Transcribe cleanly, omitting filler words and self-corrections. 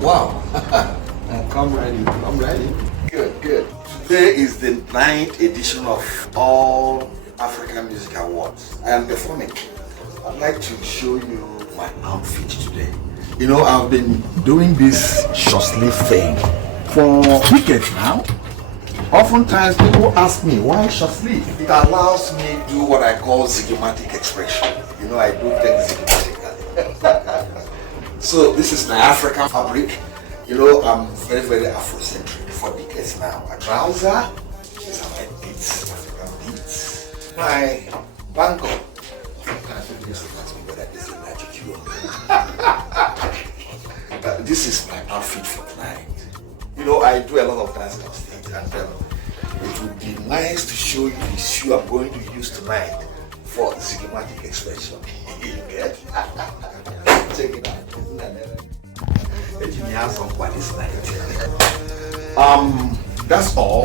Wow. Come ready. I'm ready. Good, good. Today is the 9th edition of All African Music Awards. I am performing. I'd like to show you my outfit today. You know, I've been doing this short sleeve thing for decades now. Oftentimes people ask me, why short sleeve? It allows me to do what I call zygomatic expression. You know, I do things zygomatically. So this is my African fabric. You know, I'm very, very Afrocentric for decades now. A trouser, these are my beads, African beads. My bangle. Sometimes people used to ask me whether this is a magic cure. This is my outfit for tonight. You know, I do a lot of dancing on stage, and it would be nice to show you the shoe I'm going to use tonight for zygomatic expression. You get? Check it out. That's all.